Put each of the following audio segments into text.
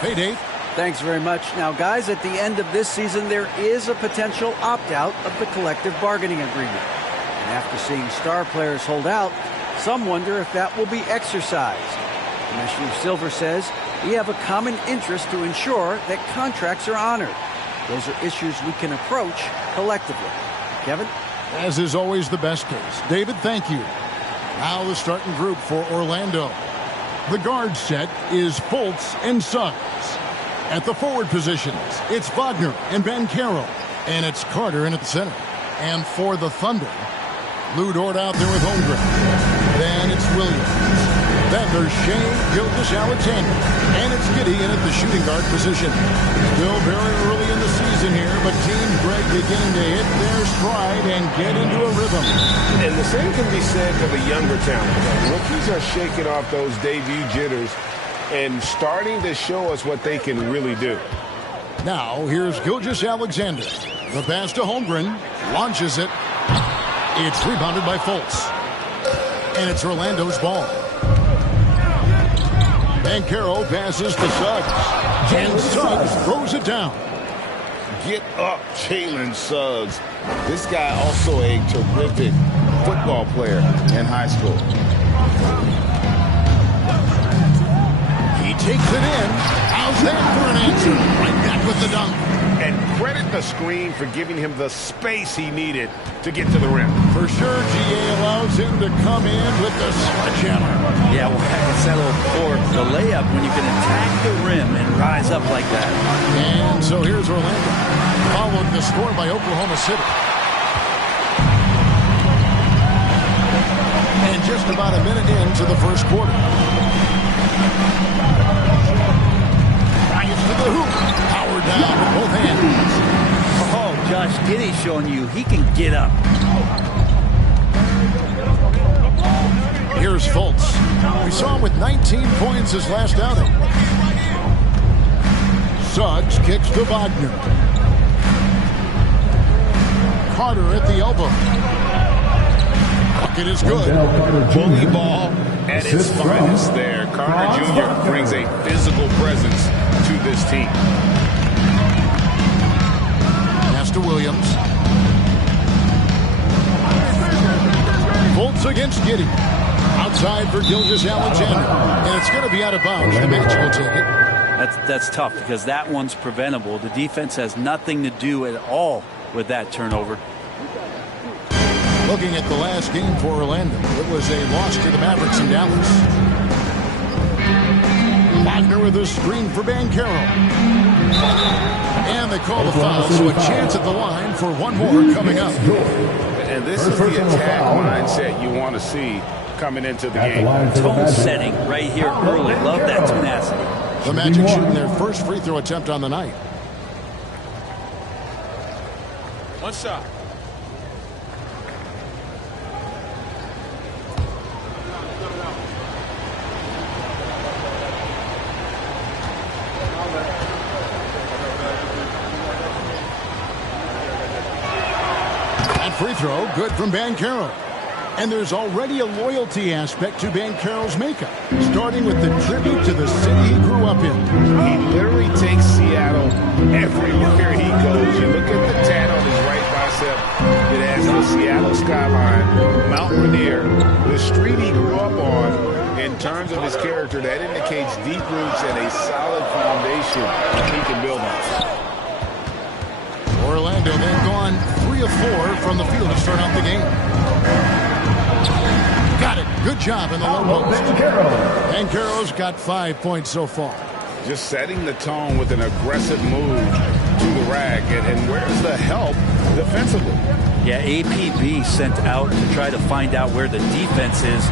Hey, Dave. Thanks very much. Now, guys, at the end of this season, there is a potential opt-out of the collective bargaining agreement. And after seeing star players hold out, some wonder if that will be exercised. Commissioner Silver says we have a common interest to ensure that contracts are honored. Those are issues we can approach collectively. Kevin? As is always the best case. David, thank you. Now the starting group for Orlando. The guard set is Fultz and Suggs. At the forward positions, it's Wagner and Banchero. And it's Carter in at the center. And for the Thunder, Lou Dort out there with Holmgren. Then it's Williams. Then there's Shea Gilgeous-Alexander. And it's Giddey in at the shooting guard position. Still very early in the season here, but Team Greg beginning to hit their stride and get into a rhythm. And the same can be said for the younger talent. Rookies are shaking off those debut jitters and starting to show us what they can really do. Now, here's Gilgeous-Alexander. The pass to Holmgren. Launches it. It's rebounded by Fultz. And it's Orlando's ball. Banchero passes to Suggs. And Suggs throws it down. Get up, Jalen Suggs. This guy also a terrific football player in high school. He takes it in. How's that for an answer? Right back with the dunk. And credit the screen for giving him the space he needed to get to the rim. For sure, GA allows him to come in with the sledgehammer. Yeah, well, it's that little for the layup when you can attack the rim and rise up like that. And so here's Orlando, followed the score by Oklahoma City. And just about a minute into the first quarter. Bryant to the hoop. Power down with both hands. Oh, Josh Giddey showing you he can get up. Here's Fultz. We saw him with 19 points his last outing. Suggs kicks to Wagner. Carter at the elbow. Bucket is good. Bully ball at its finest there. Carter Jr. brings a physical presence to this team. Pass to Williams. Fultz against Giddey. Outside for Gilgeous-Alexander. And it's going to be out of bounds. The Magic will take it. That's tough because that one's preventable. The defense has nothing to do at all with that turnover. Looking at the last game for Orlando, it was a loss to the Mavericks in Dallas. Wagner with a screen for Banchero. And they call the foul, so a chance at the line for one more coming up. And this is the attack mindset you want to see coming into the game. Tone setting right here early. Love that tenacity. The Magic shooting their first free throw attempt on the night. One shot. That free throw, good from Banchero. And there's already a loyalty aspect to Banchero's makeup, starting with the tribute to the city he grew up in. He literally takes Seattle everywhere he goes. You look at the tat on his right bicep. It has the Seattle skyline, Mount Rainier, the street he grew up on. In terms of his character, that indicates deep roots and a solid foundation he can build on. Orlando then gone 3 of 4 from the field to start out the game. Got it. Good job in the low post. Banchero's got 5 points so far. Just setting the tone with an aggressive move to the rack. And where's the help defensively? Yeah, APB sent out to try to find out where the defense is.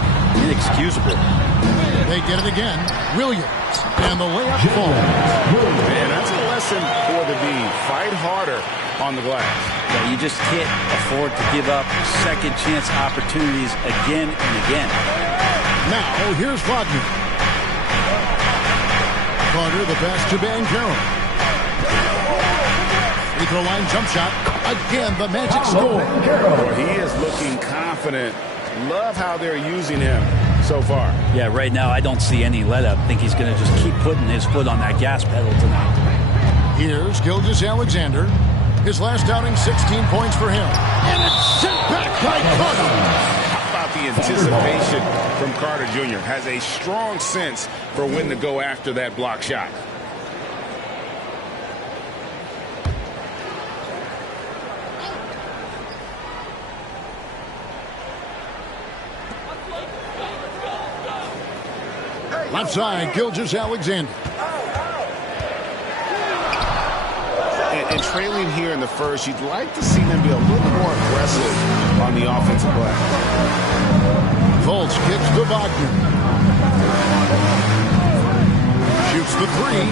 Inexcusable. They get it again. Williams. And the layup falls. Man, that's a lesson for the D. Fight harder on the glass. Yeah, you just can't afford to give up second chance opportunities again and again. Now, here's Wagner. Carter, the pass to Banchero. Free throw line jump shot. Again, the Magic score. Well, he is looking confident. Love how they're using him so far. Yeah, right now I don't see any let-up. I think he's going to just keep putting his foot on that gas pedal tonight. Here's Gilgeous-Alexander. His last outing, 16 points for him. And it's sent back by Carter. How about the anticipation from Carter Jr.? Has a strong sense for when to go after that block shot. Left side, Gilgeous-Alexander. And trailing here in the first, you'd like to see them be a little more aggressive on the offensive glass. Fultz kicks to Wagner. Shoots the three.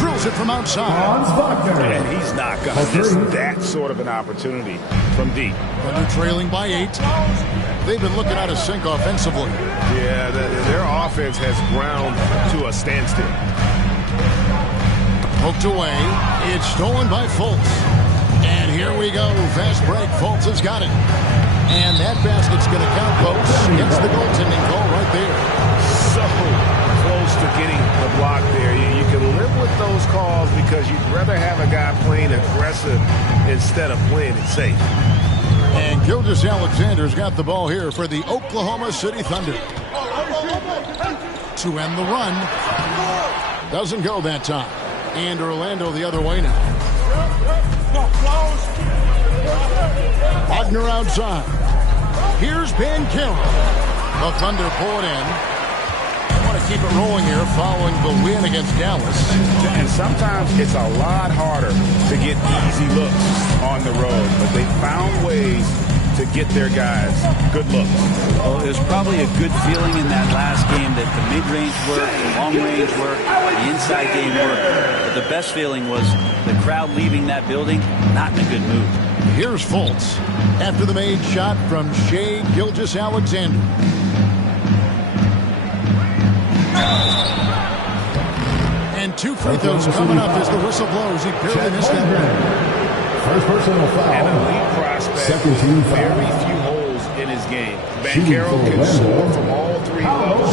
Drills it from outside. And he's not going to miss that sort of an opportunity from deep. Thunder trailing by 8. They've been looking out of sync offensively. Yeah, their offense has ground to a standstill. Poked away. It's stolen by Fultz. And here we go. Fast break. Fultz has got it. And that basket's going to count, folks. Gets the goaltending call right there. So close to getting the block there. You can live with those calls because you'd rather have a guy playing aggressive instead of playing it safe. And Gilgeous-Alexander's got the ball here for the Oklahoma City Thunder. To end the run. Doesn't go that time. And Orlando the other way now. Wagner outside. Here's Banchero. The Thunder pull it in. They want to keep it rolling here following the win against Dallas. And sometimes it's a lot harder to get easy looks on the road, but they found ways to get their guys good looks. Well, it was probably a good feeling in that last game that the mid-range worked, the long-range worked, the inside game worked. But the best feeling was the crowd leaving that building not in a good mood. Here's Fultz after the made shot from Shai Gilgeous-Alexander. And 2 free throws coming up as the whistle blows. He barely missed that. First personal foul. An elite prospect. Second team foul. Very few holes in his game. Banchero can score from all 3 levels.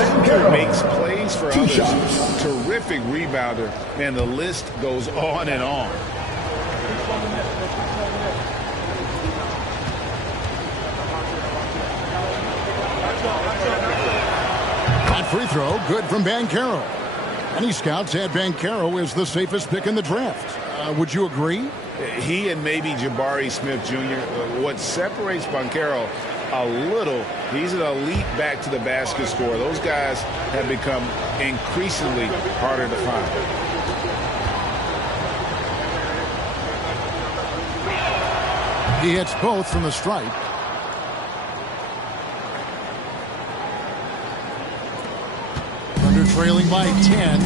Makes plays for others. Shots. Terrific rebounder. And the list goes on and on. That free throw, good from Banchero. Many scouts had Banchero as the safest pick in the draft. Would you agree? He and maybe Jabari Smith Jr. What separates Banchero a little, he's an elite back to the basket scorer. Those guys have become increasingly harder to find. He hits both from the stripe. Thunder trailing by 10.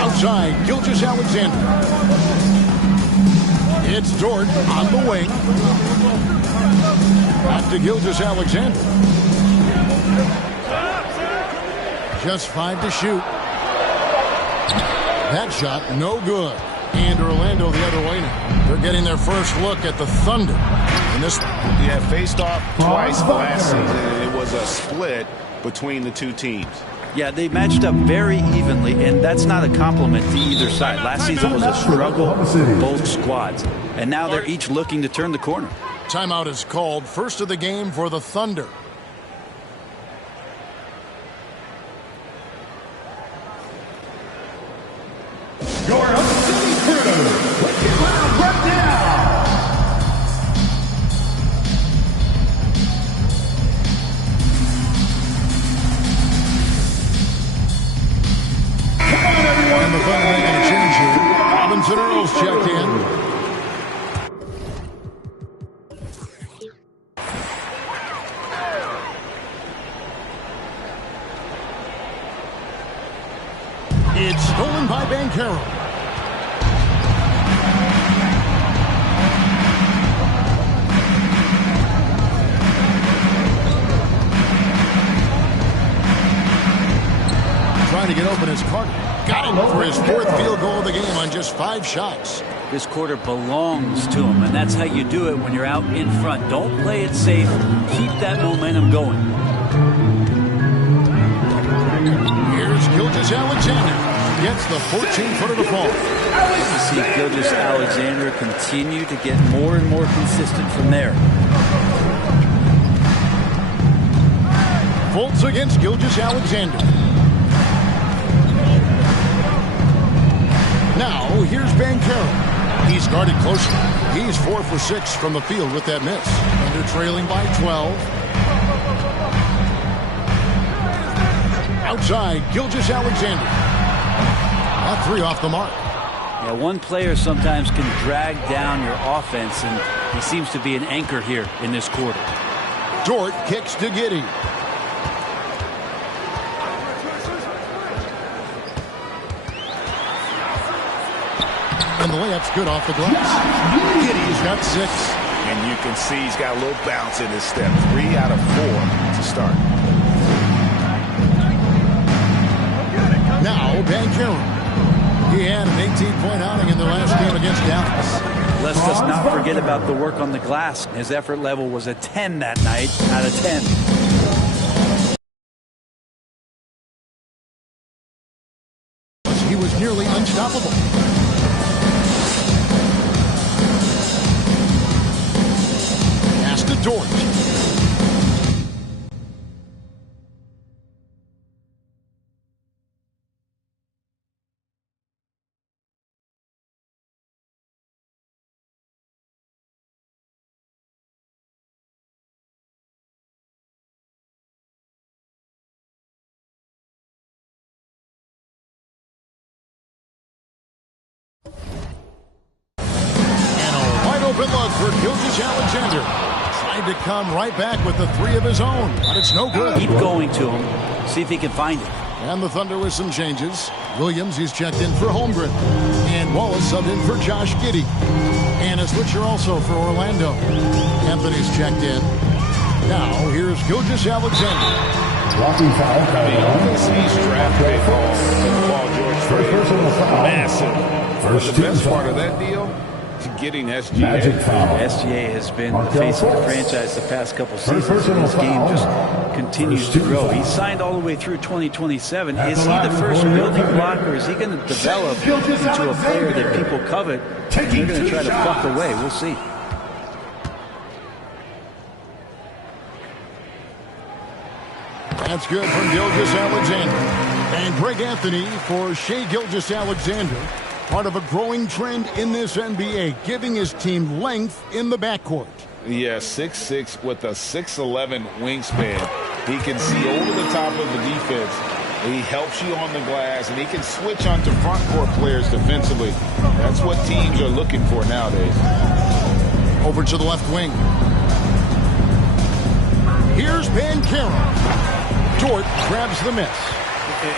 Outside, Gilgeous-Alexander. It's Dort on the wing. Back to Gilgeous-Alexander. Just 5 to shoot. That shot, no good. And Orlando the other way now. They're getting their first look at the Thunder in this one. Yeah, faced off twice last season, and it was a split between the 2 teams. Yeah, they matched up very evenly, and that's not a compliment to either side. Last season was a struggle for both squads, and now they're each looking to turn the corner. Timeout is called. First of the game for the Thunder. Your City Crew, let's get loud right now. Come on, everyone. And the Thunder making a change here. Robinson Earls checked in. It's stolen by Banchero. Trying to get open is Carter. Got it for his 4th field goal of the game on just 5 shots. This quarter belongs to him, and that's how you do it when you're out in front. Don't play it safe. Keep that momentum going. Here's Gilgeous-Alexander. Gets the 14-footer to fall. You see Gilgeous-Alexander continue to get more and more consistent from there. Fultz against Gilgeous-Alexander. Now, here's Banchero. He's guarded closely. He's 4 for 6 from the field with that miss. And they're trailing by 12. Outside, Gilgeous-Alexander. That 3 off the mark. Yeah, one player sometimes can drag down your offense, and he seems to be an anchor here in this quarter. Dort kicks to Giddey. And the layup's good off the glass. Giddey's got 6. And you can see he's got a little bounce in his step. 3 out of 4 to start. Now, Banchero. He had an 18-point outing in the last game against Dallas. Let's just not forget about the work on the glass. His effort level was a 10 that night out of 10. He was nearly unstoppable. Pass to Dort. Open look for Gilgeous-Alexander. Tried to come right back with the 3 of his own, but it's no good. Keep going to him. See if he can find it. And the Thunder with some changes. Williams, he's checked in for Holmgren. And Wallace subbed in for Josh Giddey. And a switcher also for Orlando. Anthony's checked in. Now, here's Gilgeous-Alexander. Blocking foul. The OKC's draft pick haul Paul George trade. Massive. First The best team part foul. of that deal, getting SGA. Magic foul. SGA has been the Markel face of the Fultz. franchise the past couple seasons, personal and his game foul. just continues First to team grow. foul. He's signed all the way through 2027. At Is the he the line first for building your block, or is he going to develop into a player that people covet? And Taking they're going to try to 2 pluck shots. away. We'll see. That's good from Gilgeous-Alexander. And Greg Anthony for Shai Gilgeous-Alexander. Part of a growing trend in this NBA, giving his team length in the backcourt. Yeah, 6'6" with a 6'11" wingspan. He can see over the top of the defense. He helps you on the glass, and he can switch onto front court players defensively. That's what teams are looking for nowadays. Over to the left wing. Here's Banchero. Dort grabs the miss.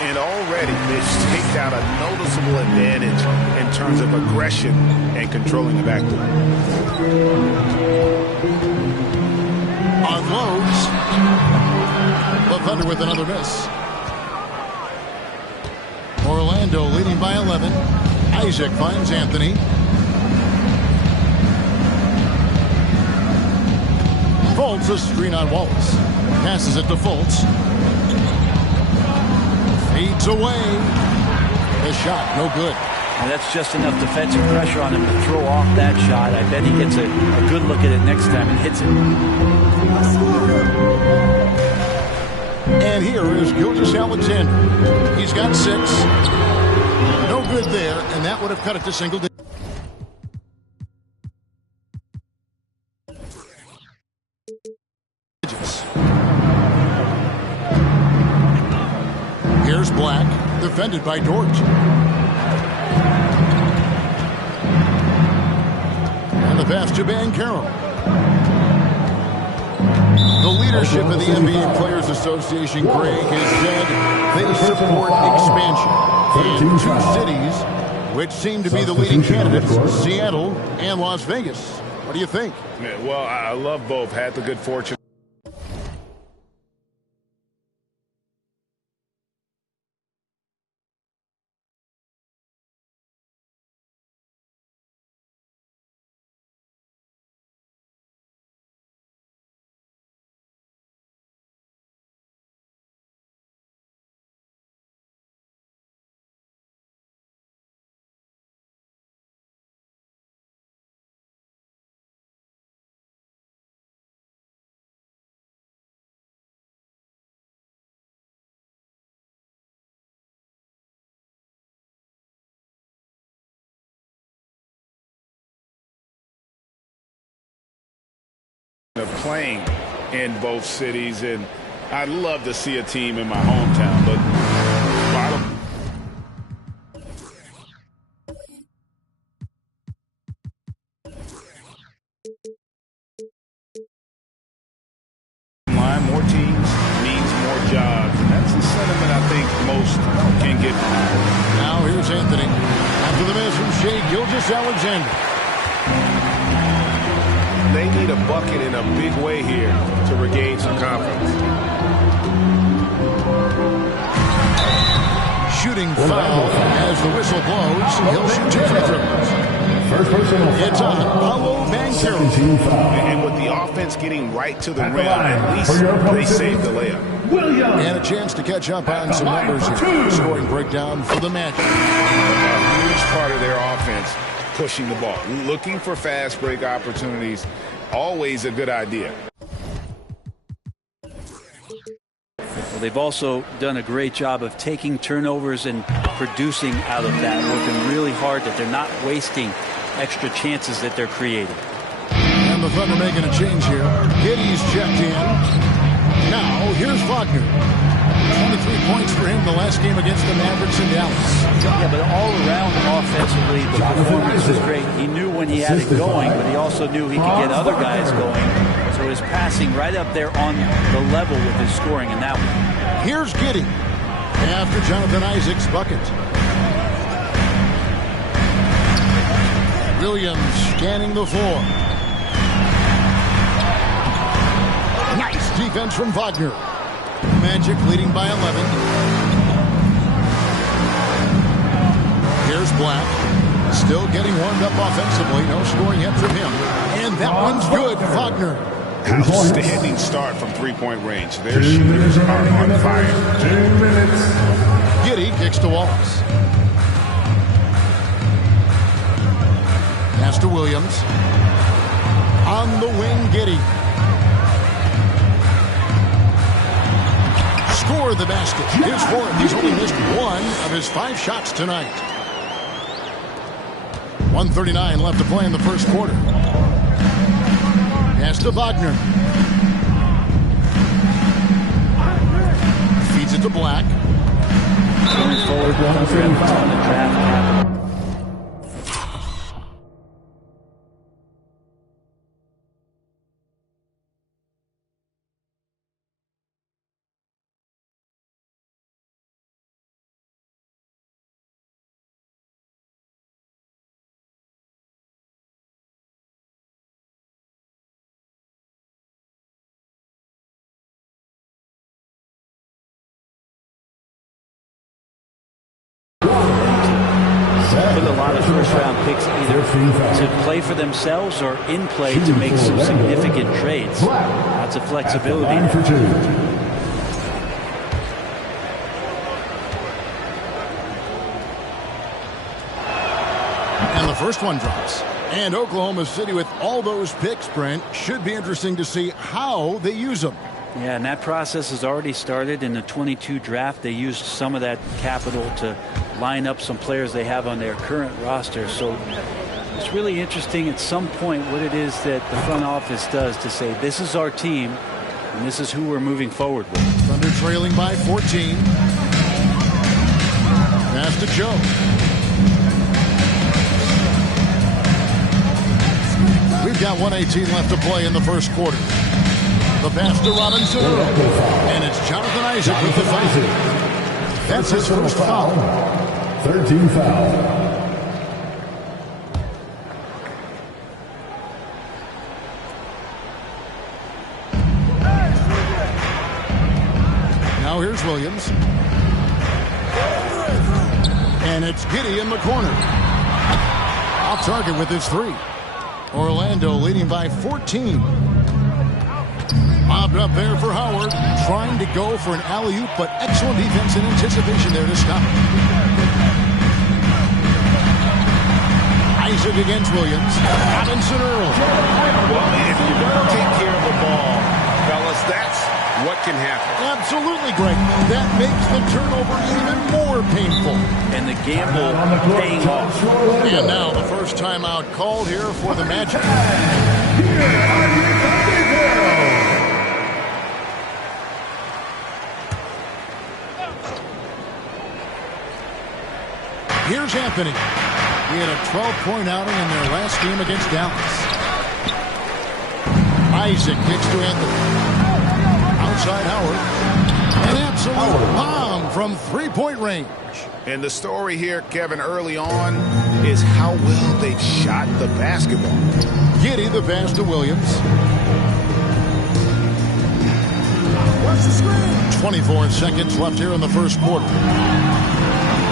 And already this takes out a noticeable advantage in terms of aggression and controlling the backdoor. Unloads. The Thunder with another miss. Orlando leading by 11. Isaac finds Anthony. Fultz a screen on Wallace. Passes it to Fultz. Feeds away. The shot, no good. And that's just enough defensive pressure on him to throw off that shot. I bet he gets a good look at it next time and hits it. And here is Gilgeous-Alexander. He's got 6. No good there, and that would have cut it to single digits. Here's Black, defended by Dort. And the pass to Banchero. The leadership of the NBA Players Association, Greg, has said they support expansion in 2 cities, which seem to be the leading candidates, Seattle and Las Vegas. What do you think? Yeah, well, I love both. Had the good fortune of playing in both cities, and I'd love to see a team in my hometown, but bottom line, more teams means more jobs, and that's the sentiment I think most can get. Now here's Anthony. After the miss from Shai Gilgeous-Alexander. They need a bucket in a big way here to regain some confidence. Shooting foul as the whistle blows. He'll shoot 2 free throws. First personal foul. It's on Paolo Banchero. 17 foul. And with the offense getting right to the At the rim, line at least for your opponent they saved the layup. Williams. And a chance to catch up on the some line numbers for here. 2. Scoring breakdown for the Magic. A huge part of their offense, pushing the ball. Looking for fast break opportunities, always a good idea. Well, they've also done a great job of taking turnovers and producing out of that, working really hard that they're not wasting extra chances that they're creating. And the Thunder making a change here. Giddey's checked in. Now, here's Wagner. 23 points for him the last game against the Mavericks in Dallas. Yeah, but all around offensively, the performance was great. He knew when he had it going, but he also knew he could get other guys going. So his passing right up there on the level with his scoring in that one. Here's Giddey after Jonathan Isaac's bucket. Williams scanning the floor. Nice defense from Wagner. Magic leading by 11. Here's Black. Still getting warmed up offensively. No scoring yet from him. And that one's good. Wagner. Outstanding start from three-point range. Their shooters are on fire. 2 minutes. Giddey kicks to Wallace. Pass to Williams. On the wing, Giddey. Score the basket. His fourth. He's only missed 1 of his 5 shots tonight. 1:39 left to play in the first quarter. Pass to Wagner. Feeds it to Black. Going forward, on the draft capital. Put a lot of first-round picks either to play for themselves or in play to make some significant trades. Lots of flexibility. And the first one drops. And Oklahoma City, with all those picks, Brent, should be interesting to see how they use them. Yeah, and that process has already started in the 22 draft. They used some of that capital to line up some players they have on their current roster. So it's really interesting at some point what it is that the front office does to say, this is our team, and this is who we're moving forward with. Thunder trailing by 14. Pass to Joe. We've got 1:18 left to play in the first quarter. The pass to Robinson. And it's Jonathan Isaac with the foul. That's his first foul. 13 foul. Now here's Williams. And it's Giddey in the corner. Off target with his 3. Orlando leading by 14. Mobbed up there for Howard, trying to go for an alley-oop, but excellent defense and anticipation there to stop it. Isaac against Williams. Robinson early. Well, if you don't take care of the ball, fellas, that's what can happen. Absolutely, Greg. That makes the turnover even more painful. And the gamble paying off. And now the first timeout called here for the Magic. Here are your Here's Anthony. He had a 12-point outing in their last game against Dallas. Isaac kicks to Anthony. Outside Howard. An absolute bomb from three-point range. And the story here, Kevin, early on is how well they shot the basketball. Giddey the pass to Williams. What's the screen? 24 seconds left here in the first quarter.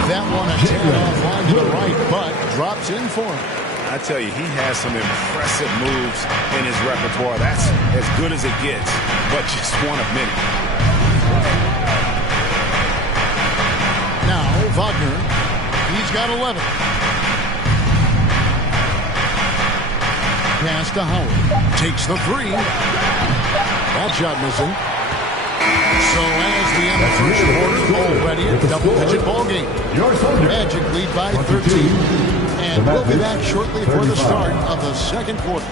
That one a tip-off line to the right, but drops in for him. I tell you, he has some impressive moves in his repertoire. That's as good as it gets, but just one of many. Now, Wagner. He's got 11. Pass to Howard. Takes the three. That shot missing. So as we end the first quarter, already a double-digit ball game. Magic lead by 13. And we'll be back shortly for the start of the second quarter.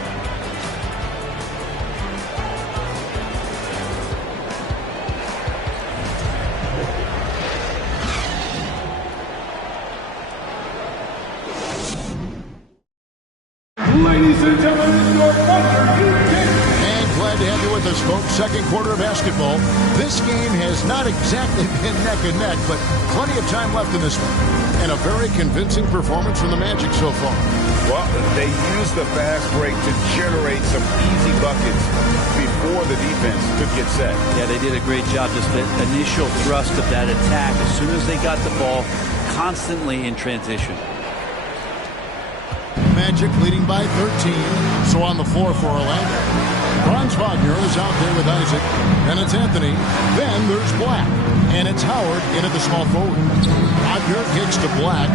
Ladies and gentlemen, your And glad to have you with us, folks. Second quarter of basketball. This game has not exactly been neck and neck, but plenty of time left in this one. And a very convincing performance from the Magic so far. Well, they used the fast break to generate some easy buckets before the defense could get set. Yeah, they did a great job. Just the initial thrust of that attack, as soon as they got the ball, constantly in transition. Magic leading by 13. So on the floor for Orlando. Franz Wagner is out there with Isaac. And it's Anthony. Then there's Black. And it's Howard in at the small forward. Wagner kicks to Black.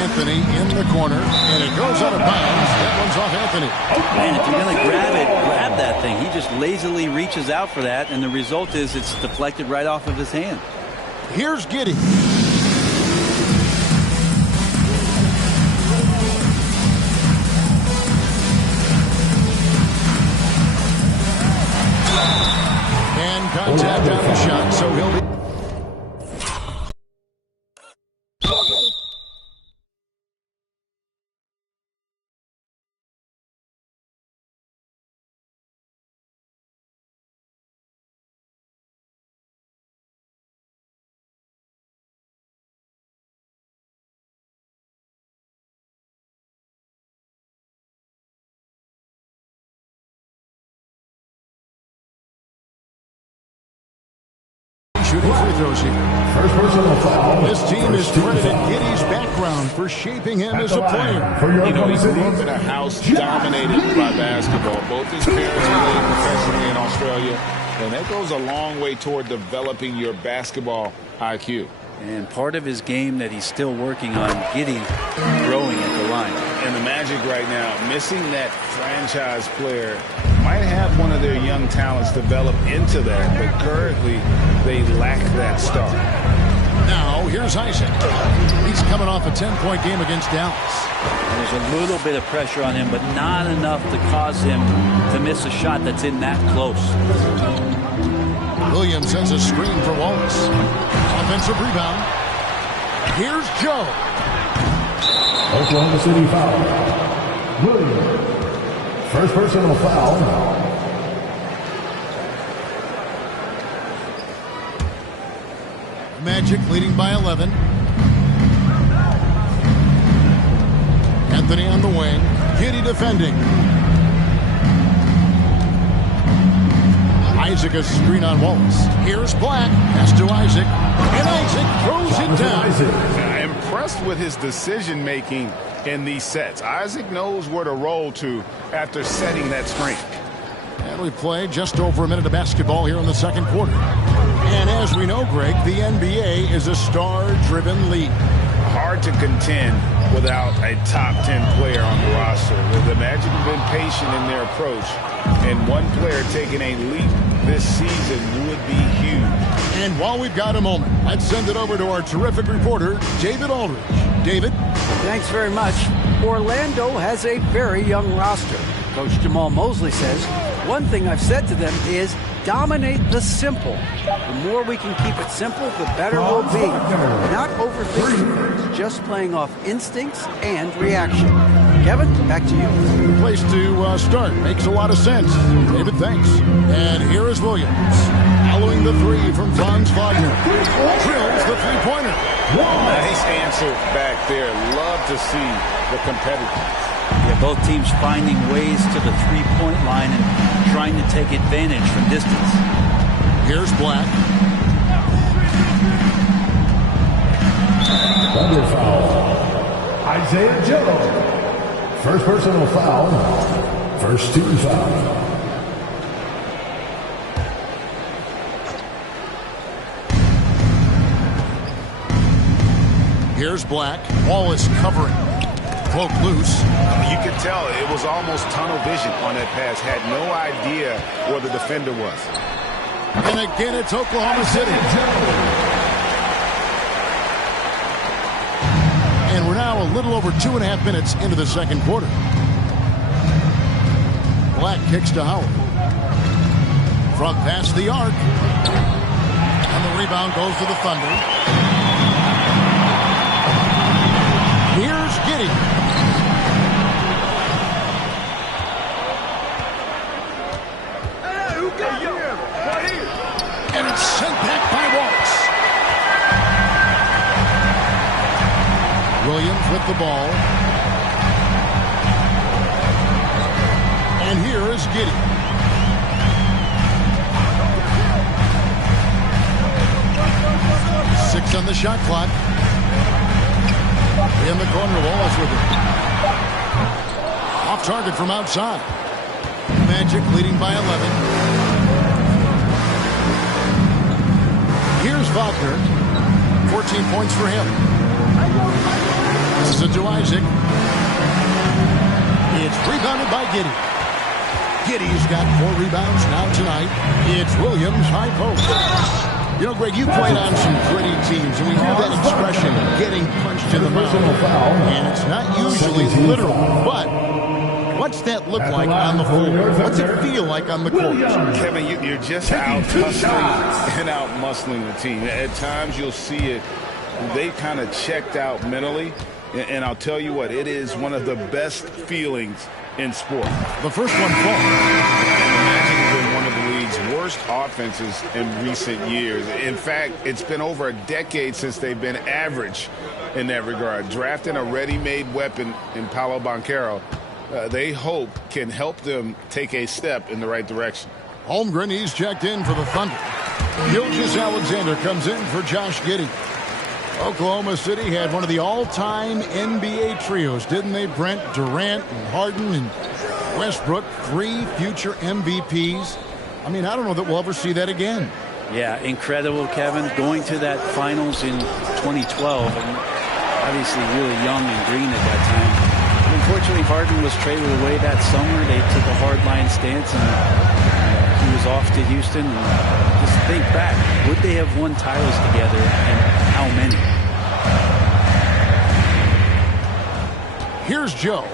Anthony in the corner. And it goes out of bounds. That one's off Anthony. Man, if you're going to grab it, grab that thing. He just lazily reaches out for that. And the result is it's deflected right off of his hand. Here's Giddey. And contact on the shot, so he'll be... Shooting free throws here. First personal foul. This team is credited Giddey's background for shaping him as a player. For your You know, he grew City. up in a house dominated by basketball. Both his parents played professionally in Australia, and that goes a long way toward developing your basketball IQ. And part of his game that he's still working on, Giddey growing at the line. And the Magic right now, missing that franchise player, might have one of their young talents develop into that, but currently they lack that star. Now, here's Isaac. He's coming off a 10-point game against Dallas. There's a little bit of pressure on him, but not enough to cause him to miss a shot that's in that close. Williams sends a screen for Wallace. Offensive rebound. Here's Joe. Oklahoma City foul. Williams. First personal foul. Magic leading by 11. Anthony on the wing. Giddey defending. Isaac a screen on Wallace. Here's Black. Pass to Isaac. And Isaac throws it down. Impressed with his decision-making in these sets. Isaac knows where to roll to after setting that screen. And we play just over a minute of basketball here in the second quarter. And as we know, Greg, the NBA is a star-driven league. Hard to contend without a top 10 player on the roster. The Magic have been patient in their approach, and one player taking a leap this season would be huge. And while we've got a moment, let's send it over to our terrific reporter, David Aldridge. David? Thanks very much. Orlando has a very young roster. Coach Jamal Mosley says, one thing I've said to them is dominate the simple. The more we can keep it simple, the better we'll be. Not overthinking things, just playing off instincts and reaction. Kevin, back to you. The place to start. Makes a lot of sense. David, thanks. And here is Williams. Following the three from Franz Wagner. Drills the three-pointer. Nice answer back there. Love to see the competitiveness. Yeah, both teams finding ways to the three-point line and trying to take advantage from distance. Here's Black. Double foul. Isaiah Joe. First personal foul. First team foul. Here's Black. Ball is covering. Cloak loose. You could tell it was almost tunnel vision on that pass. Had no idea where the defender was. And again, it's Oklahoma City. And we're now a little over 2.5 minutes into the second quarter. Black kicks to Howard. From past the arc. And the rebound goes to the Thunder. Here's Giddey. And it's sent back by Wallace. Williams with the ball. And here is Giddey. Six on the shot clock. In the corner, Wallace with it. Off target from outside. Magic leading by 11. Here's Wagner. 14 points for him. This is to Isaac. It's rebounded by Giddey. Giddey's got 4 rebounds now tonight. It's Williams high post. You know, Greg, you played on some gritty teams, and we hear that expression, getting punched in the mouth. And it's not usually literal, but what's that look like on the floor? What's it feel like on the court? Kevin, you're just out hustling and out muscling the team. At times you'll see it. They kind of checked out mentally. And I'll tell you what, it is one of the best feelings in sport. The first one falls. Magic has been one of the league's worst offenses in recent years. In fact, it's been over a decade since they've been average in that regard. Drafting a ready-made weapon in Paolo Banchero, they hope can help them take a step in the right direction. Holmgren, he's checked in for the Thunder. Gilgeous-Alexander comes in for Josh Giddey. Oklahoma City had one of the all-time NBA trios, didn't they, Brent? Durant and Harden and Westbrook, 3 future MVPs. I mean, I don't know that we'll ever see that again. Yeah, incredible, Kevin. Going to that finals in 2012, and obviously really young and green at that time. Unfortunately, Harden was traded away that summer. They took a hardline stance, and he was off to Houston. And just think back, would they have won titles together, and how many? Here's Joe.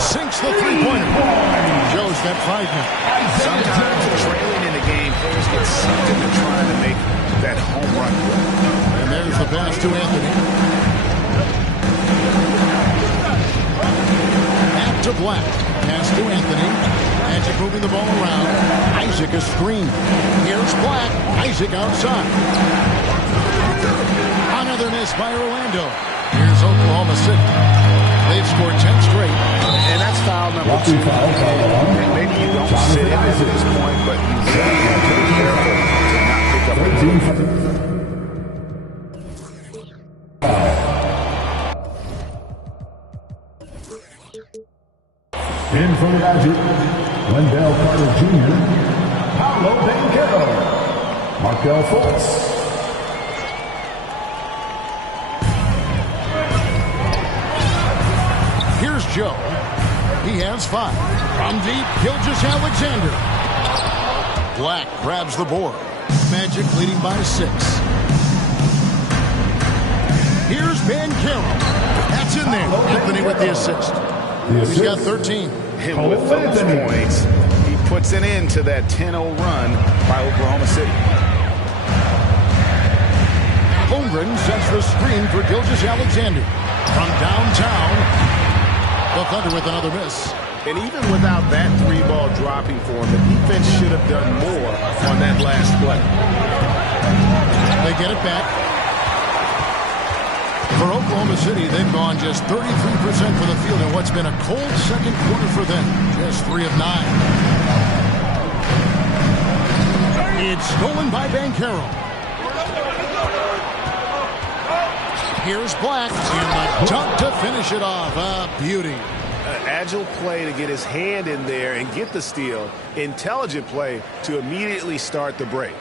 Sinks the three-pointer. Joe's got 5 now. Sometimes trailing in the game, players get sucked into trying to make that home run. And there's the pass to Anthony. Back to Black. Pass to Anthony. Magic moving the ball around. Isaac a screen. Here's Black. Isaac outside. Another miss by Orlando. Here's Oklahoma City. They've scored 10 straight. And that's foul number 2. Maybe you don't say it at this point, but you really have to be careful to not pick up the In for the Magic, Wendell Carter Jr., Paolo Banchero, Markelle Fultz. Here's Joe. He has 5. From deep, Gilgeous-Alexander. Black grabs the board. Magic leading by 6. Here's Banchero. That's in there. Anthony with the assist. He's got 13. And with those points, he puts an end to that 10-0 run by Oklahoma City. Holmgren sets the screen for Gilgeous-Alexander. From downtown, the Thunder with another miss. And even without that 3-ball dropping for him, the defense should have done more on that last play. They get it back. For Oklahoma City, they've gone just 33% for the field in what's been a cold second quarter for them. Just 3 of 9. It's stolen by Banchero. Here's Black in the dunk to finish it off. A beauty. An agile play to get his hand in there and get the steal. Intelligent play to immediately start the break.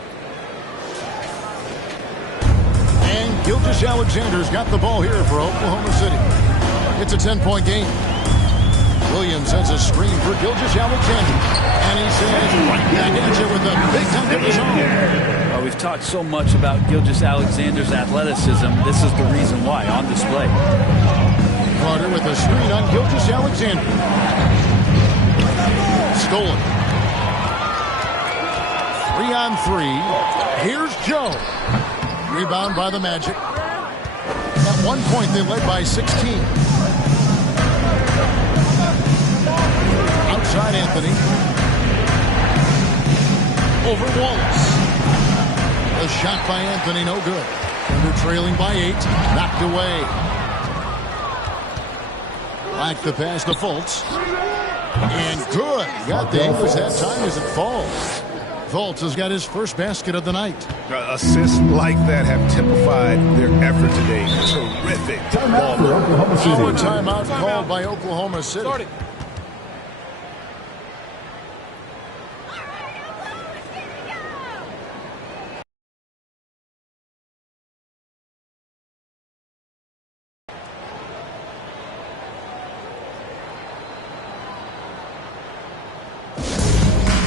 And Gilgeous-Alexander's got the ball here for Oklahoma City. It's a 10-point game. Williams sends a screen for Gilgeous-Alexander. And he says right back at you with a big dunk of his own. Well, we've talked so much about Gilgeous-Alexander's athleticism. This is the reason why, on display. Carter with a screen on Gilgeous-Alexander. Stolen. 3 on 3. Here's Joe. Rebound by the Magic. At one point, they led by 16. Outside Anthony. Over Wallace. A shot by Anthony, no good. Thunder trailing by 8. Knocked away. Black the pass to Fultz. And good. Got the English that time as it falls. Fultz has got his first basket of the night. Assists like that have typified their effort today. Terrific ball. Our timeout called by Oklahoma City.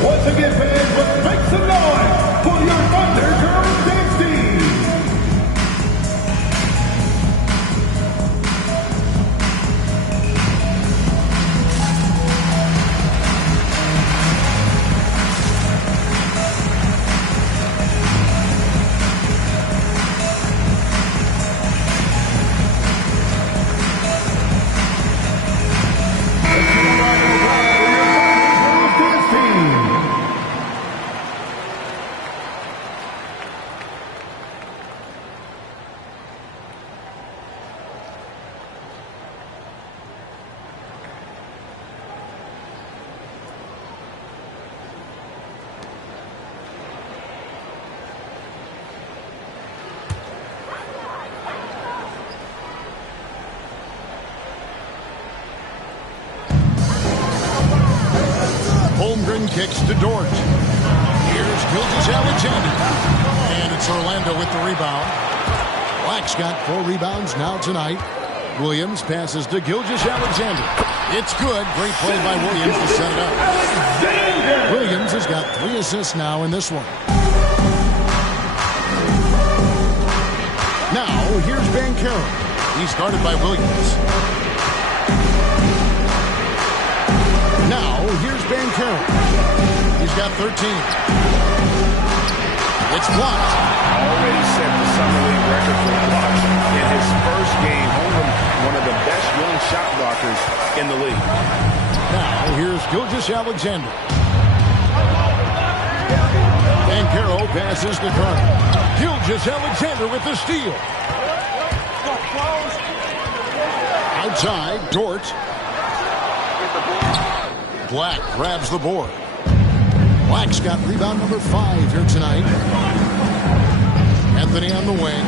Once again, fans, let's make some noise for your Thunder Girls dance team. Holmgren kicks to Dort. Here's Gilgeous-Alexander. And it's Orlando with the rebound. Black's got 4 rebounds now tonight. Williams passes to Gilgeous-Alexander. It's good. Great play by Williams to set it up. Williams has got 3 assists now in this one. Now, here's Banchero. He's guarded by Williams. Now, here's Banchero. He's got 13. It's blocked. Already set the Summer League record for blocks in his first game. Holmgren, one of the best young shot blockers in the league. Now, here's Gilgeous-Alexander. Banchero passes to Carter. Gilgeous-Alexander with the steal. Outside, Dort. Black grabs the board. Black's got rebound number 5 here tonight. Anthony on the wing.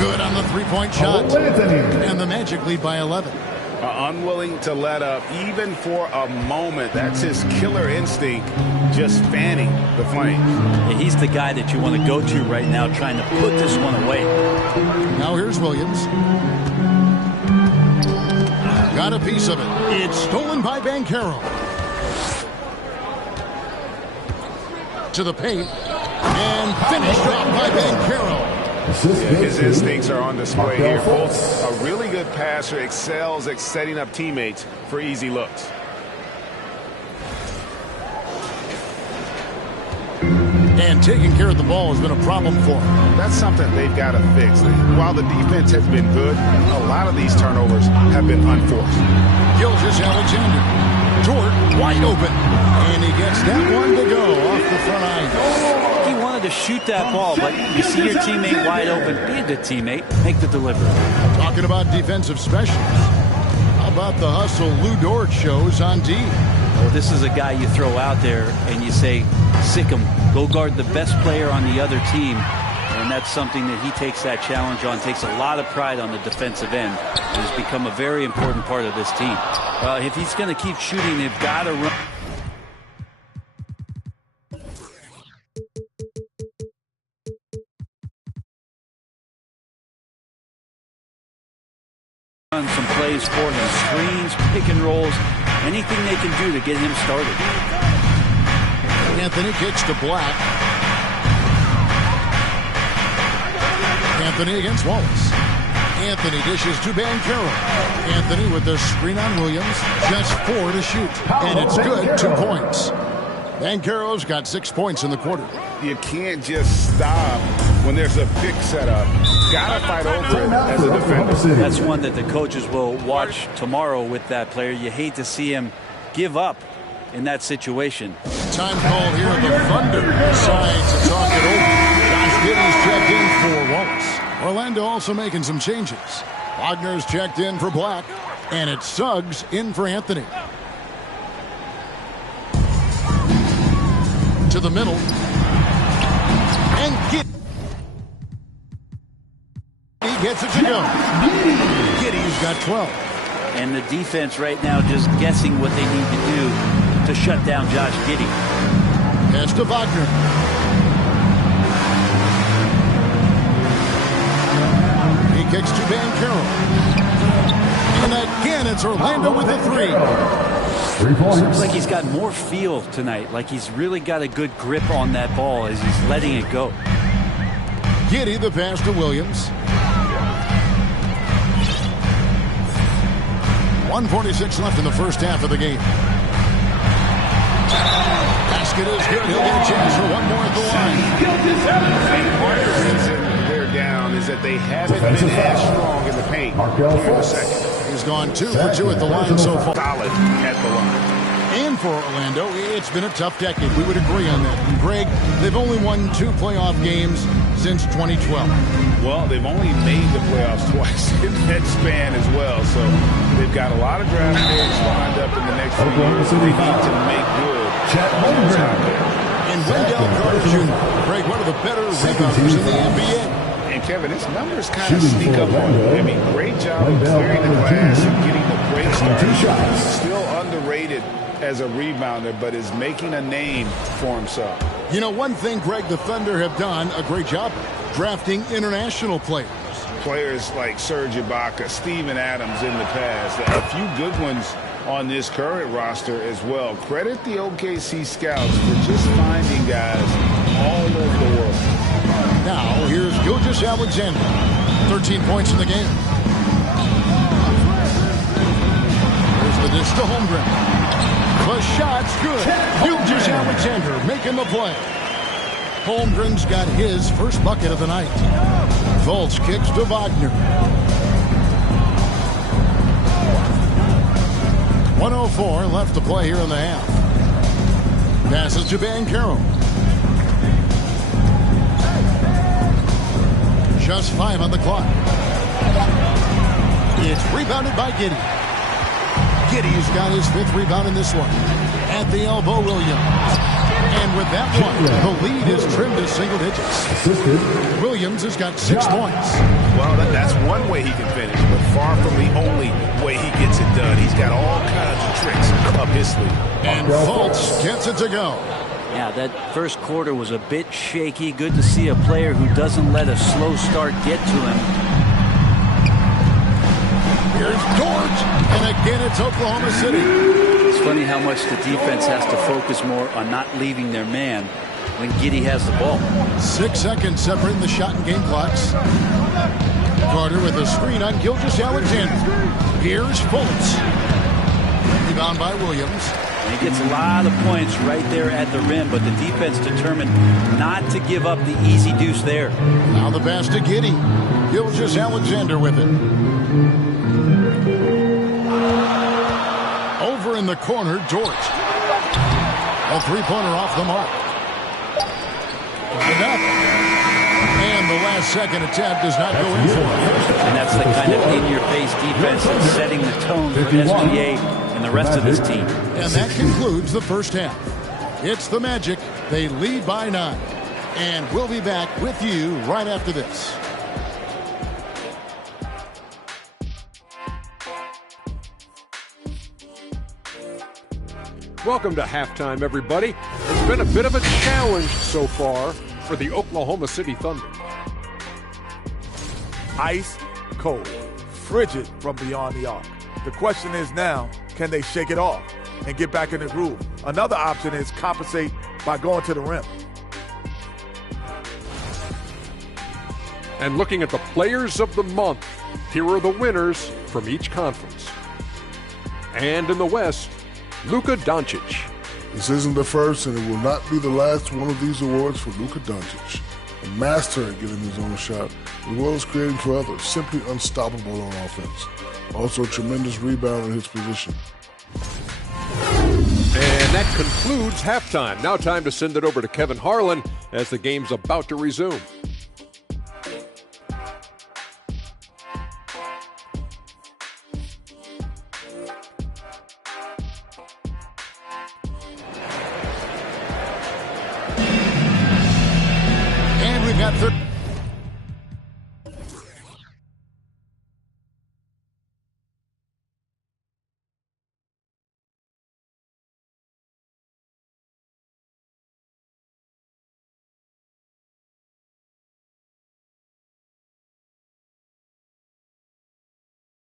Good on the 3-point shot. And the Magic lead by 11. Unwilling to let up even for a moment. That's his killer instinct, just fanning the flames. Yeah, he's the guy that you want to go to right now, trying to put this one away. Now here's Williams. Got a piece of it. It's stolen by Banchero. To the paint. And finished off by Banchero. His instincts are on display here. Fultz, a really good passer, excels at setting up teammates for easy looks. And taking care of the ball has been a problem for him. That's something they've got to fix. While the defense has been good, a lot of these turnovers have been unforced. Gilgeous-Alexander. Dort wide open. And he gets that one to go off the front iron. He wanted to shoot that ball, but you see your teammate wide open. Be a good teammate. Make the delivery. Talking about defensive specials. How about the hustle Lou Dort shows on D? Well, this is a guy you throw out there and you say, sick him. Go guard the best player on the other team. And that's something that he takes that challenge on, takes a lot of pride on the defensive end. And has become a very important part of this team. If he's going to keep shooting, they've got to run. Some plays for him, screens, pick and rolls, anything they can do to get him started. Anthony kicks to Black. Anthony against Wallace. Anthony dishes to Banchero. Anthony with the screen on Williams. Just 4 to shoot. And it's good, 2 points. Banchero's got 6 points in the quarter. You can't just stop when there's a pick set up. Got to fight over it as a defender. That's one that the coaches will watch tomorrow with that player. You hate to see him give up in that situation. Time called here. The Thunder decide to talk it over. Josh Giddey's checked in for Wallace. Orlando also making some changes. Wagner's checked in for Black. And it's Suggs in for Anthony. To the middle. And Giddey gets it to go. Giddey's got 12. And the defense right now just guessing what they need to do to shut down Josh Giddey. Pass to Wagner. He kicks to Banchero. And again, it's Orlando with the 3. 3 points. Looks like he's got more feel tonight. Like he's really got a good grip on that ball as he's letting it go. Giddey the pass to Williams. 1:46 left in the first half of the game. Basket is good. He'll get a chance for one more at the line. Part of the reason they're down is that they haven't been as strong in the paint here in the second. He's gone 2 for 2 at the line so far. Solid at the line. And for Orlando, it's been a tough decade. We would agree on that. And Greg, they've only won 2 playoff games since 2012. Well, they've only made the playoffs twice in that span as well. So they've got a lot of draft picks lined up in the next few years. They need to make good. And Wendell Carter Jr. Greg, one of the better rebounders in the NBA. And Kevin, his numbers kind of sneak up on him. I mean, great job of clearing the glass and getting the break started. Still underrated as a rebounder, but is making a name for himself. You know, one thing, Greg, the Thunder have done a great job of drafting international players. Players like Serge Ibaka, Steven Adams in the past, a few good ones on this current roster as well. Credit the OKC scouts for just finding guys all over the world. Now, here's Gilgeous-Alexander. 13 points in the game. Here's the dish to Holmgren. The shot's good. Gilgeous-Alexander making the play. Holmgren's got his first bucket of the night. Fultz kicks to Wagner. 1:04 left to play here in the half. Passes to Banchero. Just 5 on the clock. It's rebounded by Giddey. Giddey's got his 5th rebound in this one. At the elbow, Williams. And with that one, the lead is trimmed to single digits. Williams has got 6 points. Well, that's one way he can finish, but far from the only way he gets it done. He's got all kinds of tricks up his sleeve. And Fultz gets it to go. Yeah, that first quarter was a bit shaky. Good to see a player who doesn't let a slow start get to him. Here's Dort, and again it's Oklahoma City. It's funny how much the defense has to focus more on not leaving their man when Giddey has the ball. 6 seconds separating the shot and game clocks. Carter with a screen on Gilgeous-Alexander. Here's Fultz. Rebound by Williams. And he gets a lot of points right there at the rim, but the defense determined not to give up the easy deuce there. Now the pass to Giddey. Gilgeous-Alexander with it. Over in the corner, Dort. A three-pointer off the mark. And the last second attempt does not go in for him. And that's the kind of in-your-face defense that's setting the tone for SGA and the rest of this team. And that concludes the first half. It's the Magic. They lead by 9. And we'll be back with you right after this. Welcome to halftime, everybody. It's been a bit of a challenge so far for the Oklahoma City Thunder. Ice cold, frigid from beyond the arc. The question is now, can they shake it off and get back in the groove? Another option is compensate by going to the rim. And looking at the players of the month, here are the winners from each conference. And in the West, Luka Doncic. This isn't the first, and it will not be the last one of these awards for Luka Doncic. A master at getting his own shot, as well as creating for others. Simply unstoppable on offense. Also, a tremendous rebound in his position. And that concludes halftime. Now time to send it over to Kevin Harlan as the game's about to resume. And we've got 13.